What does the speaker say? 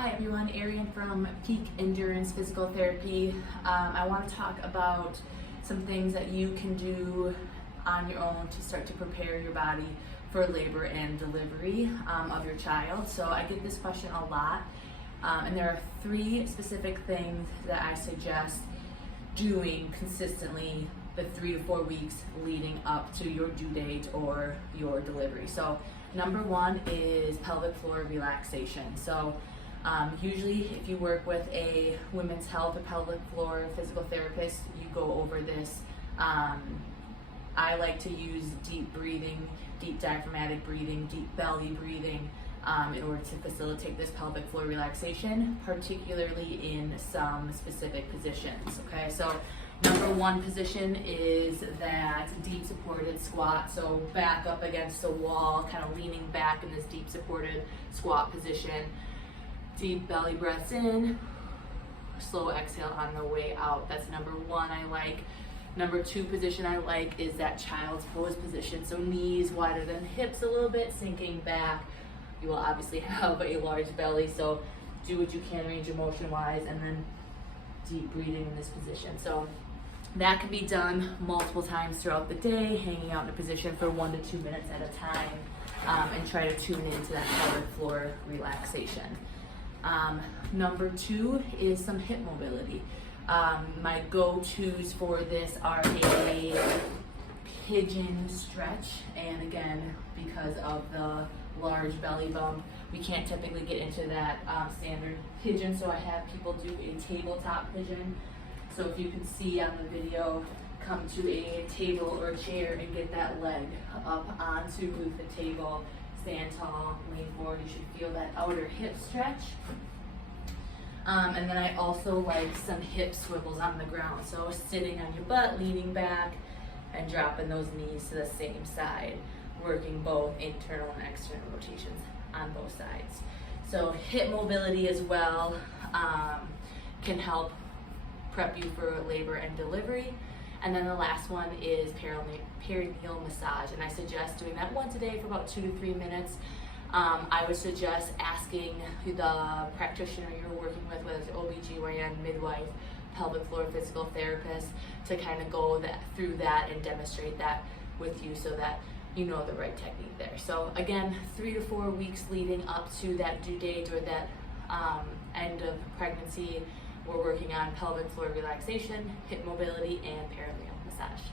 Hi everyone, Arian from Peak Endurance Physical Therapy. I want to talk about some things that you can do on your own to start to prepare your body for labor and delivery of your child. So I get this question a lot, and there are 3 specific things that I suggest doing consistently the 3 to 4 weeks leading up to your due date or your delivery. So number 1 is pelvic floor relaxation. So usually if you work with a women's health or pelvic floor physical therapist, you go over this. I like to use deep breathing, deep diaphragmatic breathing, deep belly breathing in order to facilitate this pelvic floor relaxation, particularly in some specific positions. Okay, so number 1 position is that deep supported squat. So back up against the wall, kind of leaning back in this deep supported squat position. Deep belly breaths in, slow exhale on the way out. That's number 1 I like. Number 2 position I like is that child's pose position. So knees wider than hips a little bit, sinking back. You will obviously have a large belly, so do what you can range of motion wise, and then deep breathing in this position. So that can be done multiple times throughout the day, hanging out in a position for 1 to 2 minutes at a time, and try to tune into that pelvic floor relaxation. Number 2 is some hip mobility. My go-tos for this are a pigeon stretch, and again, because of the large belly bump, we can't typically get into that standard pigeon, so I have people do a tabletop pigeon. So if you can see on the video, come to a table or chair and get that leg up onto the table. Stand tall, lean forward. You should feel that outer hip stretch. And then I also like some hip swivels on the ground. So sitting on your butt, leaning back, and dropping those knees to the same side, working both internal and external rotations on both sides. So hip mobility as well can help prep you for labor and delivery. And then the last one is perineal massage, and I suggest doing that once a day for about 2 to 3 minutes. I would suggest asking the practitioner you're working with, whether it's OBGYN, midwife, pelvic floor physical therapist, to kind of go through that and demonstrate that with you so that you know the right technique there. So again, 3 to 4 weeks leading up to that due date or that end of pregnancy, we're working on pelvic floor relaxation, hip mobility, and perineal massage.